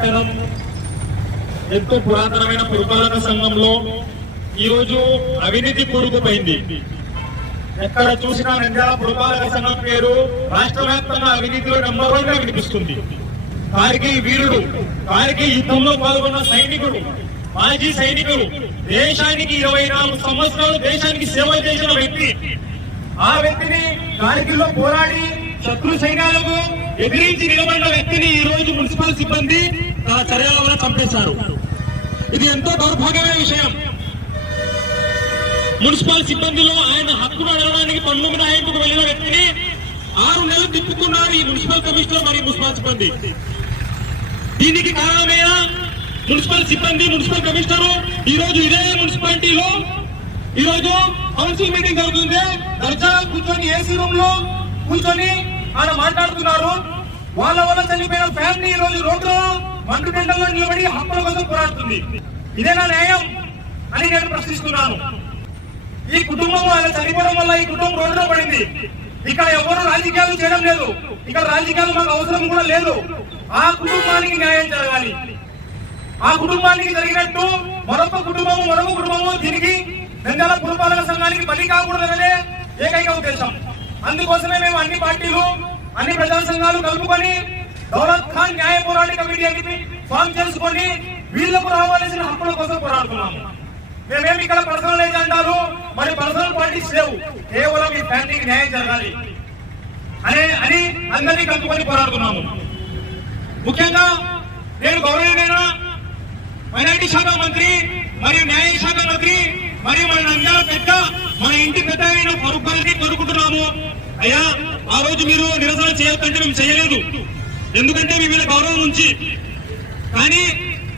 పట్టణం ఎంతో పురాతనమైన పురపాలక సంఘంలో ఈరోజు అవినీతి కూరుకుపోయింది. ఎక్కడ చూసినా నంద్యాల పురపాలక సంఘం పేరు రాష్ట్ర వ్యాప్తంగా అవినీతిలో నెంబర్ వన్గా వినిపిస్తుంది. కారికి వీరుడు కారికి యుద్ధంలో పాల్గొన్న సైనికుడు మాజీ సైనికుడు దేశానికి ఇరవై నాలుగు సంవత్సరాలు దేశానికి సేవ చేసిన వ్యక్తి. ఆ వ్యక్తిని కార్గిల్లో పోరాడి శత్రు సైన్యాలకు ఎదిరించి నిలబడిన వ్యక్తిని ఈ రోజు మున్సిపల్ సిబ్బంది చంపేశారు ఇది ఎంతో దౌర్భాగ్యమైన విషయం. మున్సిపల్ సిబ్బందిలో ఆయన హక్కును అడగడానికి పన్ను మినహాయింపుకు వెళ్ళిన వ్యక్తిని ఆరు నెలలు తిప్పుకున్నారు ఈ మున్సిపల్ కమిషనర్ మరియు మున్సిపల్ సిబ్బంది. దీనికి కారణమైన మున్సిపల్ సిబ్బంది మున్సిపల్ కమిషనర్ ఈ రోజు ఇదే మున్సిపాలిటీలో ఈ రోజు కౌన్సిల్ మీటింగ్ జరుగుతుంది. దర్జా కూర్చొని ఏసీ రూమ్లో కూర్చొని ఆయన మాట్లాడుతున్నారు. వాళ్ళ వల్ల చనిపోయిన ఫ్యామిలీ ఈ రోజు రోడ్డు మంత్రిమండలిలో నిలబడి హక్కుల కోసం పోరాడుతుంది. ఇదేనా న్యాయం అని నేను ప్రశ్నిస్తున్నాను. ఈ కుటుంబం ఆయన చనిపోవడం వల్ల ఈ కుటుంబం రోడ్డులో పడింది. ఇక్కడ ఎవరు రాజకీయాలు చేయడం లేదు. ఇక్కడ రాజకీయాలు మాకు అవసరం కూడా లేదు. ఆ కుటుంబానికి న్యాయం జరగాలి. ఆ కుటుంబానికి జరిగినట్టు మరొక కుటుంబము మరొక కుటుంబము తిరిగి నంద్యాల పురపాలక సంఘానికి బలి కాకూడదనే ఏకైక ఉద్దేశం. అందుకోసమే మేము అన్ని పార్టీలు అన్ని ప్రజా సంఘాలు కలుపుకొని దౌలత్ ఖాన్ న్యాయ పోరాట కమిటీ అని ఫామ్ చేసుకొని వీళ్ళకు రావాల్సిన హక్కుల కోసం పోరాడుతున్నాము. మేమేమి ఇక్కడ పర్సనల్ అంటారు? మరి పర్సనల్ పార్టీస్ లేవు. కేవలం ఈ ఫ్యామిలీకి న్యాయం జరగాలి అనే అని అందరినీ కలుపుకొని పోరాడుతున్నాము. ముఖ్యంగా నేను గౌరవమైన మైనార్టీ శాఖ మంత్రి మరియు న్యాయ శాఖ మంత్రి మరియు మన నంద్యాల పెద్ద మన ఇంటి పెద్ద అయిన ఫరూక్ కోరుకుంటున్నాము. అయ్యా ఆ రోజు మీరు నిరసన చేయకంటే మేము చేయలేదు. ఎందుకంటే మీ మీద గౌరవం ఉంచి కానీ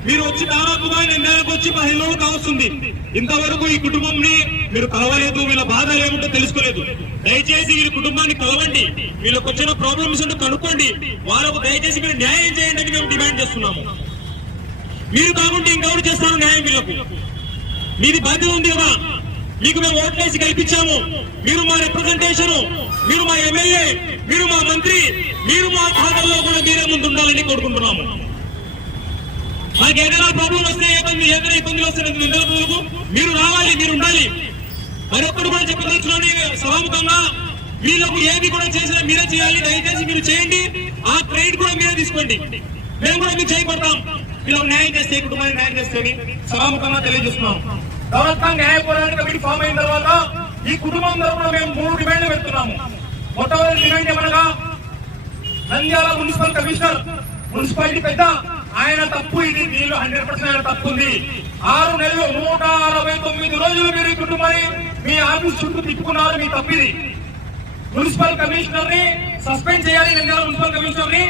మీరు వచ్చి దాదాపుగా నంద్యాలకు వచ్చి పదిహేను రోజులు కావస్తుంది. ఇంతవరకు ఈ కుటుంబంని మీరు కలవలేదు వీళ్ళ బాధ ఏముంటో తెలుసుకోలేదు. దయచేసి వీళ్ళ కుటుంబాన్ని కలవండి. వీళ్ళకి వచ్చిన ప్రాబ్లమ్స్ ఉంటే కనుక్కోండి. వాళ్ళకు దయచేసి మీరు న్యాయం చేయండి అని మేము డిమాండ్ చేస్తున్నాము. మీరు బాగుంటే ఇంకెవరు చేస్తారు న్యాయం వీళ్ళకు? మీది బాధ్యత ఉంది కదా. మీకు మేము ఓట్లేసి కల్పించాము మీరు మా రిప్రజెంటేషన్ మీరు మా ఎమ్మెల్యే మీరు మా మంత్రి మీరు మా ఖాతాల్లో కూడా మీరే ముందు ఉండాలని కోరుకుంటున్నాము. మాకు ఏదైనా ప్రాబ్లం వస్తే ఇబ్బంది ఏదైనా ఇబ్బందులు వస్తే మీరు రావాలి మీరు ఉండాలి. మరొకటి కూడా చెప్పదలుచుకోండి సభాముఖంగా వీళ్ళకు ఏది కూడా చేసినా మీరే చేయాలి దయచేసి మీరు చేయండి. ఆ క్రెడిట్ కూడా మీరే తీసుకోండి. మేము కూడా మీకు చేయబడతాం వీళ్ళకు న్యాయం చేస్తే ఈ కుటుంబానికి న్యాయం చేస్తే సభాముఖంగా తెలియజేస్తున్నాం. తర్వాత న్యాయ పోరాట కమిటీ ఫామ్ అయిన తర్వాత ఈ కుటుంబం తరపున మేము మూడు డిమాండ్లు పెడుతున్నాము. మొట్టమొదటి డిమాండ్ ఏమనగా నంద్యాల మున్సిపల్ కమిషనర్ మున్సిపాలిటీ పెద్ద ఆయన తప్పు ఇది నీళ్ళు హండ్రెడ్ పర్సెంట్ ఆయన తప్పు ఉంది. ఆరు నెలలు నూట అరవై తొమ్మిది రోజులు మీరు ఈ కుటుంబాన్ని మీ ఆఫీస్ చుట్టూ తిప్పుకున్నారు మీ తప్పిది మున్సిపల్ కమిషనర్ని సస్పెండ్ చేయాలి నంద్యాల మున్సిపల్ కమిషనర్ని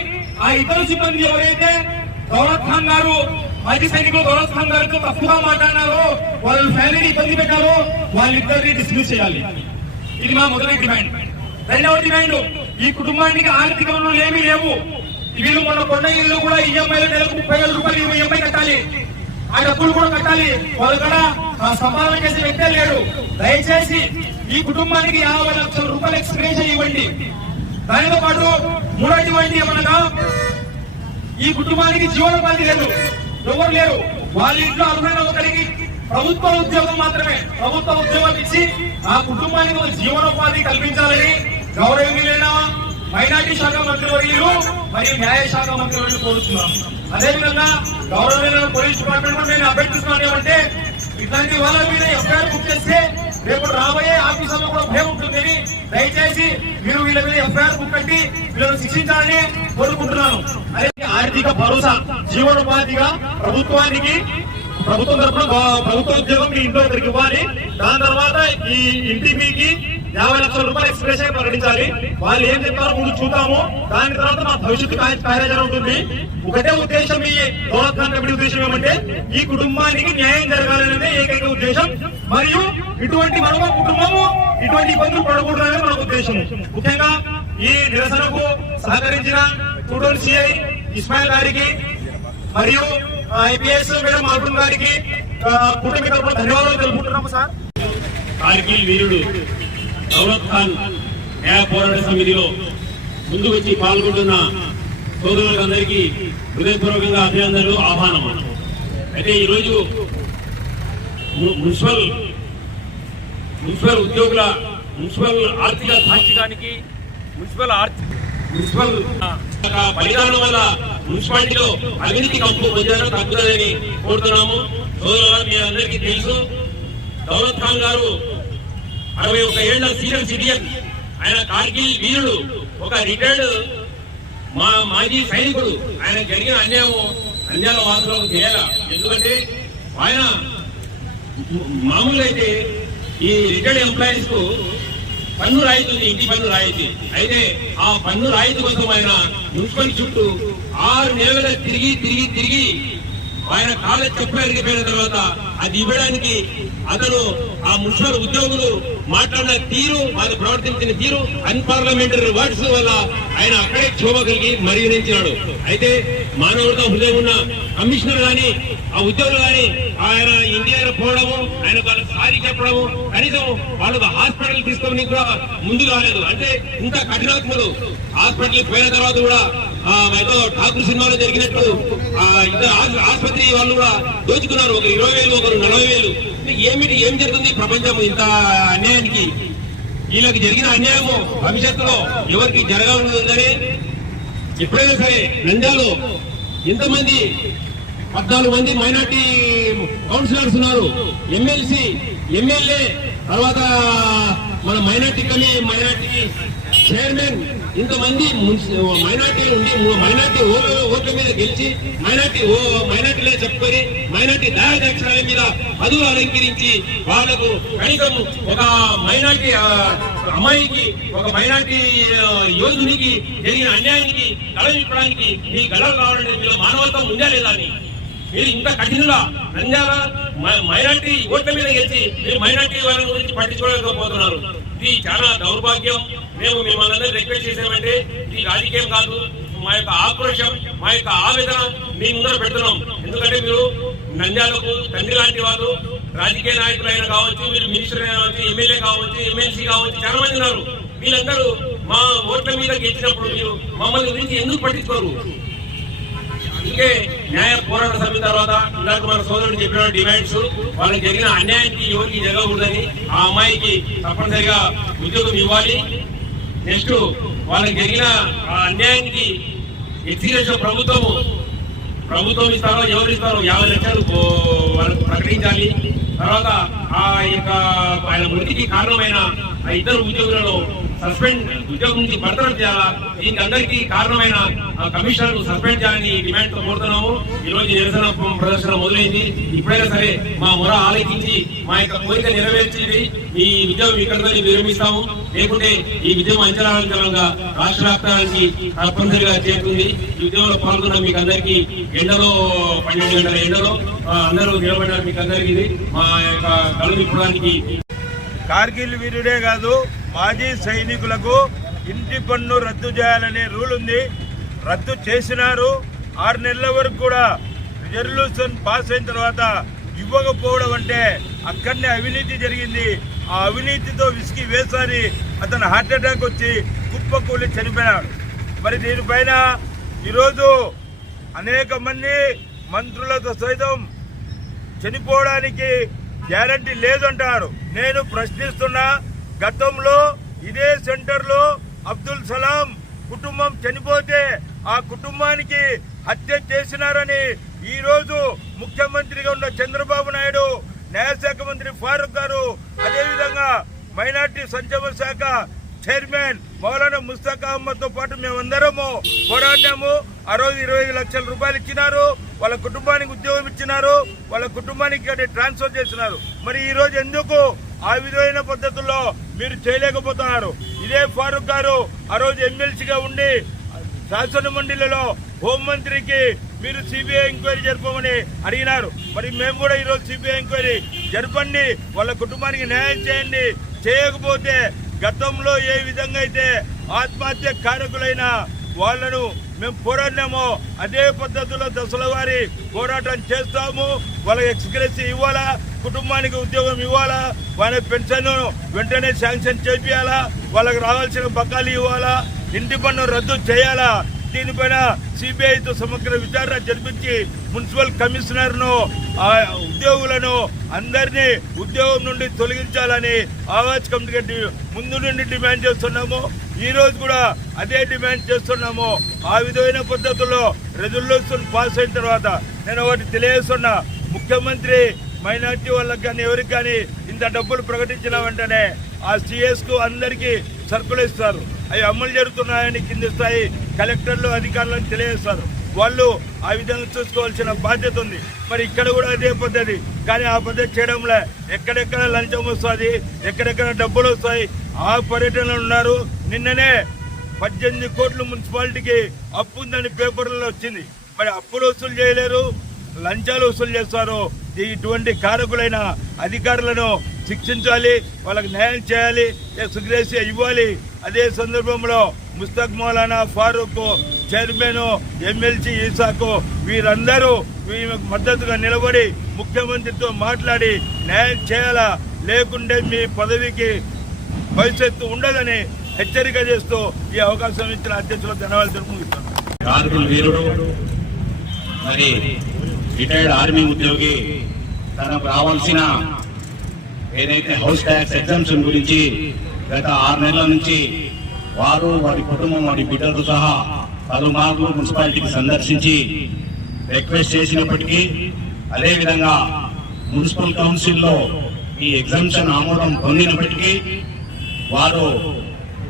ఆ ఇతర సిబ్బంది ఎవరైతే దౌలత్ ఖాన్ గారు మాజీ సైనికులు దౌలత్ ఖాన్ గారితో తప్పుగా మాట్లాడినారు వాళ్ళ ఫ్యామిలీని ఇబ్బంది పెట్టారో వాళ్ళిద్దరిని డిస్మిస్ చేయాలి. ఇది మా మొదటి డిమాండ్. రెండవ డిమాండ్ ఈ కుటుంబానికి ఆర్థిక వనరులు ఏమీ లేవు. వీళ్ళు మన కొండ ఇల్లు కూడా ఈఎంఐలు నెలకు ముప్పై వేల రూపాయలు ఈఎంఐ కట్టాలి. ఆ డబ్బులు కూడా కట్టాలి. వాళ్ళు కూడా ఆ సంపాదన చేసే వ్యక్తే లేడు. దయచేసి ఈ కుటుంబానికి యాభై లక్షల రూపాయలు ఎక్స్ప్రెస్ ఇవ్వండి దానితో పాటు మూడో డిమాండ్ ఏమనగా ఈ కుటుంబానికి జీవనోపాధి లేదు. ఎవరు లేరు? వాళ్ళ ఇంట్లో అర్హమైన కలిగి ప్రభుత్వ ఉద్యోగం మాత్రమే. ప్రభుత్వ ఉద్యోగం ఇచ్చి ఆ కుటుంబానికి ఒక జీవనోపాధి కల్పించాలని గౌరవనీయులైన మైనార్టీ శాఖ మంత్రివర్యులు మరియు న్యాయ శాఖ మంత్రి వర్యులు కోరుతున్నాను అదేవిధంగా గౌరవనీయులైన పోలీస్ డిపార్ట్మెంట్ నేను అభ్యర్థిస్తున్నాను ఏమంటే ఇట్లాంటి వాళ్ళ మీద ఎఫ్ఐఆర్ బుక్ చేస్తే రేపు రాబోయే ఆఫీసులో కూడా భయం ఉంటుందని దయచేసి మీరు వీళ్ళ మీద ఎఫ్ఐఆర్ బుక్ కట్టి వీళ్ళని శిక్షించాలని కోరుకుంటున్నాను. అదే ఆర్థిక భరోసా జీవనోపాధిగా ప్రభుత్వానికి ప్రభుత్వం తరఫున ప్రభుత్వ ఉద్యోగం మీ ఇంట్లో ఒకరికి ఇవ్వాలి. దాని తర్వాత ఈ ఇంటి యాభై లక్షల రూపాయలు ఎక్స్ప్రెస్గా ప్రకటించాలి. వాళ్ళు ఏం చెప్తారో ముందు చూద్దాము. దాని తర్వాత మా భవిష్యత్తు కార్యాచరణ ఉంటుంది. ఒకటే ఉద్దేశం ఈ దౌలత్ ఖాన్ కమిటీ ఉద్దేశం ఏమంటే ఈ కుటుంబానికి న్యాయం జరగాలనేదే ఏకైక ఉద్దేశం. మరియు ఇటువంటి మనము కుటుంబము ఇటువంటి ఇబ్బందులు పడకూడదనే మన ఉద్దేశం. ముఖ్యంగా ఈ నిరసనకు సహకరించిన టూటోన్ సిఐ ఇస్మాయిల్ గారికి మరియు ఐపీఎస్ మేడం మాల్పున్ గారికి కుటుంబ తరపున ధన్యవాదాలు తెలుపుకుంటున్నాము సార్. కార్గిల్ వీరుడు దౌలత్ ఖాన్ న్యాయ పోరాట సమితిలో ముందు వచ్చి పాల్గొంటున్న సోదరులందరికీ హృదయపూర్వకంగా అభినందనలు ఆహ్వానం అయితే ఈరోజు ము- మున్సిపల్ మున్సిపల్ ఉద్యోగుల మున్సిపల్ ఆర్థిక సాంఘికానికి మున్సిపల్ ఆర్థిక మున్సిపల్ బలిదానం వల్ల మున్సిపాలిటీలో అవినీతి కంపు పొందారో తగ్గుతుందని కోరుతున్నాము. సోదరుల మీ అందరికీ తెలుసు దౌలత్ ఖాన్ గారు అరవై ఒక ఏళ్ళ సీనియర్ సిటిజన్. ఆయన కార్గిల్ వీరుడు ఒక రిటైర్డ్ మా మాజీ సైనికుడు. ఆయన జరిగిన అన్యాయం అన్యాయ వాసులకు చేయాలా? ఎందుకంటే ఆయన మామూలుగా అయితే ఈ రిటైర్డ్ ఎంప్లాయీస్కు పన్ను రాయితుంది ఇంటి పన్ను రాయితీ. అయితే ఆ పన్ను రాయితీ కోసం ఆయన మున్సిపల్ చుట్టూ ఆరు నెలల తిరిగి తిరిగి తిరిగి ఆయన కాలేజ్ చెప్పు అరిగిపోయిన తర్వాత అది ఇవ్వడానికి అతను ఆ మున్సిపల్ ఉద్యోగులు మాట్లాడిన తీరు వాళ్ళు ప్రవర్తించిన తీరు అన్పార్లమెంటరీ వర్డ్స్ వల్ల ఆయన అక్కడే క్షోభ కలిగి మరిగించినాడు అయితే మానవుడితో హృదయం ఉన్న కమిషనర్ గాని ఆ ఉద్యోగులు గాని ఆయన ఇండియా పోవడము ఆయన వాళ్ళకి సారీ చెప్పడము కనీసం వాళ్ళకు హాస్పిటల్ తీసుకొని కూడా ముందు కాలేదు అంటే ఇంత కఠినాత్ముడు హాస్పిటల్ పోయిన తర్వాత కూడా ఏదో ఠాకూర్ సినిమాలో జరిగినట్టు ఆ, ఇద్దరు ఆస్- ఆసుపత్రి వాళ్ళు కూడా దోచుకున్నారు. ఒకరు ఇరవై వేలు ఒకరు నలభై వేలు. ఏమిటి ఏం జరుగుతుంది ప్రపంచం ఇంత అన్యాయానికి? వీళ్ళకి జరిగిన అన్యాయము భవిష్యత్తులో ఎవరికి జరగాలని ఎప్పుడైనా సరే నంద్యాలో ఎంతమంది పద్నాలుగు మంది మైనార్టీ కౌన్సిలర్స్ ఉన్నారు. ఎమ్మెల్సీ ఎమ్మెల్యే తర్వాత మన మైనార్టీ కమి మైనార్టీ చైర్మన్ ఇంతమంది మైనార్టీలు ఉండి మైనార్టీ ఓట్ల ఓట్ల మీద గెలిచి మైనార్టీ ఓ మైనార్టీలే చెప్పుకొని మైనార్టీ దయాదక్షిణాల మీద పదవులు అలంకరించి వాళ్ళకు కనీసం ఒక మైనార్టీ అమ్మాయికి ఒక మైనార్టీ యోధునికి జరిగిన అన్యాయానికి గళ విప్పడానికి మీ గళం రావాలంటే మీలో మానవత్వం ఉందా లేదా అని. మీరు ఇంత కఠినంగా నంద్యాల మైనార్టీ ఓట్ల మీద గెలిచి మీరు మైనార్టీ వాళ్ళ గురించి పట్టించుకోలేకపోతున్నారు. ఇది చాలా దౌర్భాగ్యం. మేము మిమ్మల్ని రిక్వెస్ట్ చేసామంటే ఇది రాజకీయం కాదు. మా యొక్క ఆక్రోశం మా యొక్క ఆవేదన మీ ముందర పెడుతున్నాం. ఎందుకంటే మీరు నంద్యాలకు తండ్రి లాంటి వాళ్ళు రాజకీయ నాయకులైన కావచ్చు మీరు మినిస్టర్ కావచ్చు ఎమ్మెల్యే కావచ్చు ఎమ్మెల్సీ కావచ్చు చాలా మంది ఉన్నారు. వీళ్ళందరూ మా ఓట్ల మీద గెలిచినప్పుడు మీరు మమ్మల్ని గురించి ఎందుకు పట్టించుకోరు? అందుకే న్యాయ పోరాట సమితి తర్వాత ఇందాక మన సోదరుడు చెప్పిన డిమాండ్స్ వాళ్ళకి జరిగిన అన్యాయానికి ఎవరికి జరగకూడదని ఆ అమ్మాయికి తప్పనిసరిగా ఉద్యోగం ఇవ్వాలి. నెక్స్ట్ వాళ్ళకి జరిగిన ఆ అన్యాయానికి ఎగ్జిక్యూషన్ ప్రభుత్వము ప్రభుత్వం ఇస్తారో ఎవరు ఇస్తారో యాభై లక్షలు వాళ్ళకు ప్రకటించాలి. తర్వాత ఆ యొక్క ఆయన మృతికి కారణమైన ఆ ఇద్దరు ఉద్యోగులలో సస్పెండ్ ఉద్యోగం నుంచి బర్తరఫ్ చేయాలా? దీనికి అందరికీ కారణమైన ఆ కమిషనర్ సస్పెండ్ చేయాలని డిమాండ్తో కోరుతున్నాము. ఈ రోజు నిరసన ప్రదర్శన మొదలైంది. ఇప్పుడైనా సరే మా మొర ఆలోచించి మా యొక్క కోరిక నెరవేర్చింది. ఈ ఉద్యోగం ఇక్కడ విరమిస్తాము. లేకుంటే ఈ ఉద్యమం అంచనాలంకరంగా రాష్ట్ర వ్యాప్తానికి తప్పనిసరిగా చేరుతుంది. ఈ ఉద్యమంలో పాల్గొన్న మీకు అందరికీ ఎండలో పన్నెండు గంటల ఎండలో అందరూ నిలబడ్డారు మీకు అందరికీ. మా యొక్క కళ్ళు విప్పడానికి కార్గిల్ వీరుడే కాదు మాజీ సైనికులకు ఇంటి పన్ను రద్దు చేయాలనే రూల్ ఉంది. రద్దు చేసినారు. ఆరు నెలల వరకు కూడా రిజల్యూషన్ పాస్ అయిన తర్వాత ఇవ్వకపోవడం అంటే అక్కడనే అవినీతి జరిగింది. ఆ అవినీతితో విసిగి వేసారి అతను హార్ట్ అటాక్ వచ్చి కుప్పకూలి చనిపోయినాడు. మరి దీనిపైన ఈరోజు అనేక మంది మంత్రులతో సైతం చనిపోవడానికి గ్యారంటీ లేదంటారు. నేను ప్రశ్నిస్తున్నా గతంలో ఇదే సెంటర్లో అబ్దుల్ సలాం కుటుంబం చనిపోతే ఆ కుటుంబానికి హత్య చేసినారని ఈ రోజు ముఖ్యమంత్రిగా ఉన్న చంద్రబాబు నాయుడు న్యాయశాఖ మంత్రి ఫారూక్ గారు అదేవిధంగా మైనార్టీ సంక్షేమ శాఖ చైర్మన్ మౌలానా ముస్తాక్ అహ్మద్తో పాటు మేమందరము పోరాడినాము. ఆ రోజు ఇరవై లక్షల రూపాయలు ఇచ్చినారు. వాళ్ళ కుటుంబానికి ఉద్యోగం ఇచ్చినారు. వాళ్ళ కుటుంబానికి ట్రాన్స్ఫర్ చేసినారు. మరి ఈ రోజు ఎందుకు ఆ విధమైన పద్ధతుల్లో మీరు చేయలేకపోతున్నారు ఇదే ఫారూక్ గారు ఆ రోజు ఎమ్మెల్సీగా ఉండి శాసనమండలిలో హోంమంత్రికి మీరు సిబిఐ ఎంక్వైరీ జరపమని అడిగినారు. మరి మేము కూడా ఈరోజు సిబిఐ ఎంక్వైరీ జరపండి వాళ్ళ కుటుంబానికి న్యాయం చేయండి. చేయకపోతే గతంలో ఏ విధంగా అయితే ఆత్మహత్య కారకులైన వాళ్ళను మేము పోరాడినామో అదే పద్ధతిలో దశల వారి పోరాటం చేస్తాము. వాళ్ళకి ఎక్స్గ్రెస్ ఇవ్వాలా? కుటుంబానికి ఉద్యోగం ఇవ్వాలా? వాళ్ళ పెన్షన్ వెంటనే శాంక్షన్ చేపియాలా? వాళ్ళకి రావాల్సిన బకాలు ఇవ్వాలా? ఇంటి పన్ను రద్దు చేయాలా? దీనిపైన సిబిఐతో సమగ్ర విచారణ జరిపించి మున్సిపల్ కమిషనర్ను ఆ ఉద్యోగులను అందరినీ ఉద్యోగం నుండి తొలగించాలని ఆవాజ్ కమిటీ ముందు నుండి డిమాండ్ చేస్తున్నాము. ఈరోజు కూడా అదే డిమాండ్ చేస్తున్నాము. ఆ విధమైన పద్ధతుల్లో రెజల్యూషన్ పాస్ అయిన తర్వాత నేను ఒకటి తెలియజేస్తున్నా. ముఖ్యమంత్రి మైనార్టీ వాళ్ళకి కానీ ఎవరికి కానీ ఇంత డబ్బులు ప్రకటించిన వెంటనే ఆ సిఎస్కు అందరికీ సర్కులు ఇస్తారు. అవి అమలు జరుగుతున్నాయని కింది స్థాయి కలెక్టర్లు అధికారులను తెలియజేస్తారు. వాళ్ళు ఆ విధంగా చూసుకోవాల్సిన బాధ్యత ఉంది. మరి ఇక్కడ కూడా అదే పద్ధతి. కానీ ఆ పద్ధతి చేయడంలే ఎక్కడెక్కడ లంచం వస్తుంది ఎక్కడెక్కడ డబ్బులు వస్తాయి ఆ పర్యటనలో ఉన్నారు. నిన్ననే పద్దెనిమిది కోట్లు మున్సిపాలిటీకి అప్పు ఉందని పేపర్లలో వచ్చింది. మరి అప్పులు వసూలు చేయలేరు లంచాలు వసూలు చేస్తారు. ఇటువంటి కారకులైన అధికారులను శిక్షించాలి వాళ్ళకి న్యాయం చేయాలి సుగ్రేసి ఇవ్వాలి. అదే సందర్భంలో ముస్తక్ మౌలానా ఫారూక్ చైర్మన్ ఎమ్మెల్సీ ఈసాకు వీరందరూ వీళ్ళకి మద్దతుగా నిలబడి ముఖ్యమంత్రితో మాట్లాడి న్యాయం చేయాలా? లేకుంటే మీ పదవికి భవిష్యత్తు ఉండదని హెచ్చరిక చేస్తూ ఈ అవకాశం ఇచ్చిన అధ్యక్షులకు ధన్యవాదాలు తెలుపు రిటైర్డ్ ఆర్మీ ఉద్యోగి తనకు రావాల్సిన ఏదైతే హౌస్ ట్యాక్స్ ఎగ్జామ్షన్ గురించి గత ఆరు నెలల నుంచి వారు వారి కుటుంబం వారి బిడ్డలతో సహా పలుమార్లు మున్సిపాలిటీకి సందర్శించి రిక్వెస్ట్ చేసినప్పటికీ అదేవిధంగా మున్సిపల్ కౌన్సిల్లో ఈ ఎగ్జామ్షన్ ఆమోదం పొందినప్పటికీ వారు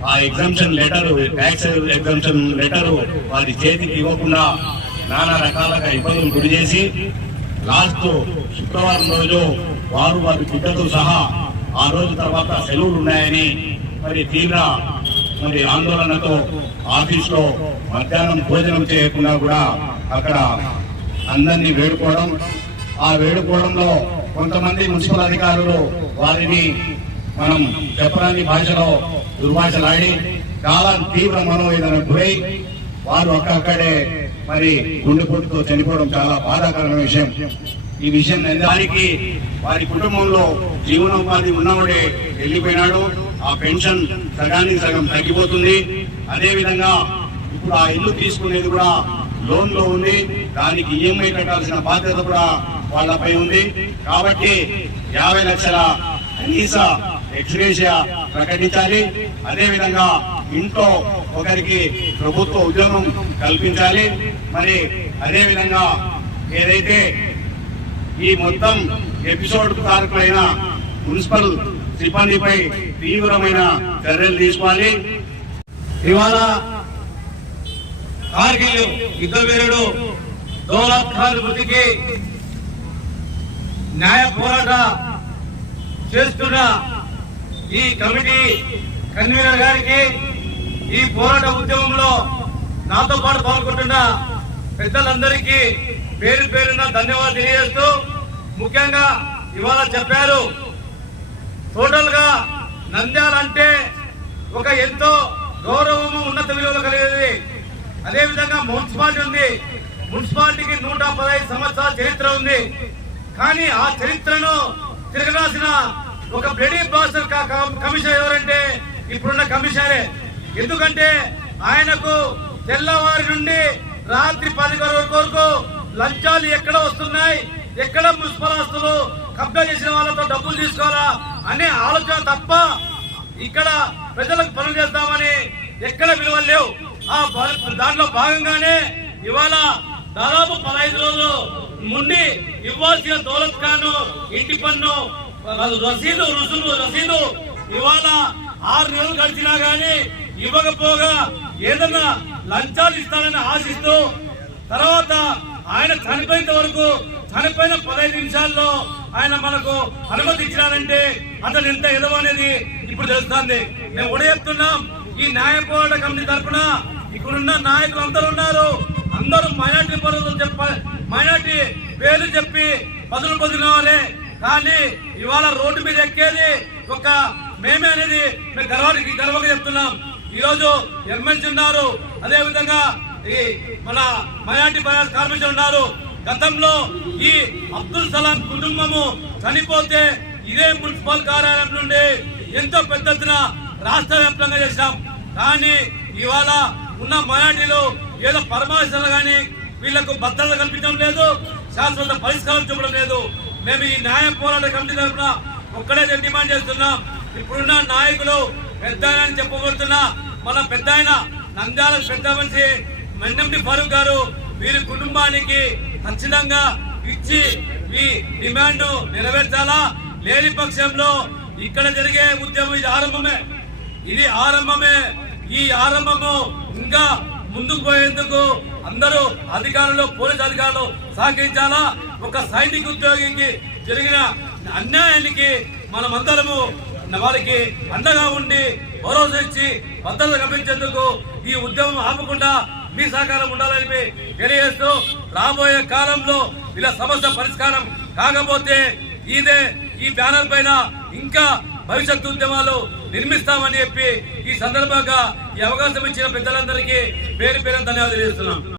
ఆ exemption letter tax exemption letter వారి చేతికి ఇవ్వకుండా నానా రకాలుగా ఇబ్బందులు గురి చేసి లాస్ట్ శుక్రవారం రోజు వారు వారి బిడ్డతో సహా ఆ రోజు తర్వాత సెలవులు ఉన్నాయని మరి తీవ్ర మరి ఆందోళనతో ఆఫీస్లో మధ్యాహ్నం భోజనం చేయకుండా కూడా అక్కడ అందరినీ వేడుకోవడం ఆ వేడుకోవడంలో కొంతమంది మున్సిపల్ అధికారులు వారిని మనం చెప్పరాని భాషలో దుర్భాషలాడి చాలా తీవ్ర మనోవేదనకు గురై వారు అక్కడే మరి గుండెపోటుతో చనిపోవడం చాలా బాధాకరమైన విషయం. ఈ విషయం దానికి వారి కుటుంబంలో జీవనోపాధి ఉన్నవాడే వెళ్ళిపోయినాడు. ఆ పెన్షన్ సగానికి సగం తగ్గిపోతుంది. అదే విధంగా ఇప్పుడు ఆ ఇల్లు తీసుకునేది కూడా లోన్లో ఉంది. దానికి ఈఎంఐ కట్టాల్సిన బాధ్యత కూడా వాళ్ళపై ఉంది. కాబట్టి యాభై లక్షల కనీస ఎక్స్గ్రేషియా ప్రకటించాలి. అదే విధంగా ఇంట్లో ఒకరికి ప్రభుత్వ ఉద్యోగం కల్పించాలి. మరి అదే విధంగా ఏదైతే ఈ మొత్తం ఎపిసోడ్ కారకులైన మున్సిపల్ సిబ్బందిపై తీవ్రమైన చర్యలు తీసుకోవాలి. ఇవాళ కార్గిల్ యుద్ధ వీరుడు దౌలత్ ఖాన్ మృతికి న్యాయ పోరాట చేస్తున్న ఈ కమిటీ కన్వీనర్ గారికి ఈ పోరాట ఉద్యమంలో నాతో పాటు పాల్గొంటున్న పెద్దలందరికీ పేరు పేరున ధన్యవాదాలు తెలియజేస్తూ ముఖ్యంగా ఇవాళ చెప్పారు టోటల్గా నంద్యాల అంటే ఒక ఎంతో గౌరవము ఉన్నత విలువలు కలిగేది. అదేవిధంగా మున్సిపాలిటీ ఉంది. మున్సిపాలిటీకి నూట పదహైదు సంవత్సరాల చరిత్ర ఉంది. కానీ ఆ చరిత్రను తిరగరాసిన ఒక బ్లడీ బాస్టర్ కమిషన్ ఎవరంటే ఇప్పుడున్న కమిషనరే. ఎందుకంటే ఆయనకు తెల్లవారి నుండి రాత్రి పది వరకు లంచాలు ఎక్కడ వస్తున్నాయి ఎక్కడ మున్సిపల్ ఆస్తులు కబ్జా చేసిన వాళ్ళతో డబ్బులు తీసుకోవాలా అనే ఆలోచన తప్ప ఇక్కడ ప్రజలకు పనులు చేద్దామని ఎక్కడ విలువలు లేవు. ఆ దాంట్లో భాగంగానే ఇవాళ దాదాపు పదహైదు రోజులు ముండి ఇవ్వాల్సిన దౌలత్ ఖాన్ ఇంటి పన్ను రసీదు రుసులు రసీదు ఇవాళ ఆరు నెలలు గడిచినా గానీ ఇవ్వకపోగా ఏదన్నా లంచాలు ఇస్తానని ఆశిస్తూ తర్వాత ఆయన చనిపోయేంత వరకు చనిపోయిన పదహైదు నిమిషాల్లో ఆయన మనకు అనుమతి ఇచ్చినారంటే అతను ఎంత ఎదవ అనేది ఇప్పుడు తెలుస్తుంది. మేము కూడా చెప్తున్నాం ఈ న్యాయ పోరాట కమిటీ తరఫున ఇక్కడున్న నాయకులు అందరూ ఉన్నారు. అందరూ మైనార్టీ పరువులు చెప్ప మైనార్టీ పేర్లు చెప్పి పదులు పొందినవారే కానీ ఇవాళ రోడ్డు మీద ఎక్కేది ఒక మేమే అనేది మేము గర్వానికి గర్వంగా చెప్తున్నాం. ఈరోజు ఎమ్మెల్సీ ఉన్నారు. అదేవిధంగా ఈ మన మైనార్టీ కార్మికులు ఉన్నారు. గతంలో ఈ అబ్దుల్ సలాం కుటుంబము చనిపోతే ఇదే మున్సిపల్ కార్యాలయం నుండి ఎంతో పెద్ద రాష్ట్ర వ్యాప్తంగా చేశాం. కానీ ఇవాళ ఉన్న మైనార్టీలు ఏదో పరమాశాలు కానీ వీళ్ళకు భద్రత కల్పించడం లేదు శాశ్వత పరిష్కారం చూపడం లేదు. మేము ఈ న్యాయ పోరాట కమిటీ తరఫున ఒక్కడే డిమాండ్ చేస్తున్నాం. ఇప్పుడున్న నాయకులు పెద్ద అని చెప్పబడుతున్నా మన పెద్ద ఆయన నంద్యాల పెద్ద మనిషి మెండంటి ఫరూక్ గారు వీరి కుటుంబానికి ఖచ్చితంగా ఇచ్చి ఈ డిమాండ్ నెరవేర్చాలా? లేని పక్షంలో ఇక్కడ జరిగే ఉద్యమం ఇది ఆరంభమే. ఇది ఆరంభమే. ఈ ఆరంభము ఇంకా ముందుకు పోయేందుకు అందరూ అధికారులు పోలీస్ అధికారులు సహకరించాలా? ఒక సైనిక ఉద్యోగికి జరిగిన అన్యాయానికి మనమందరము వాళ్ళకి అండగా ఉండి భరోసా ఇచ్చి భద్రత కల్పించేందుకు ఈ ఉద్యమం ఆపకుండా మీ సహకారం ఉండాలని తెలియజేస్తూ రాబోయే కాలంలో ఇలా సమస్య పరిష్కారం కాకపోతే ఇదే ఈ బ్యానర్ పైన ఇంకా భవిష్యత్తు ఉద్యమాలు నిర్మిస్తామని చెప్పి ఈ సందర్భంగా ఈ అవకాశం ఇచ్చిన పెద్దలందరికీ పేరు పేరు ధన్యవాదాలు చేస్తున్నాం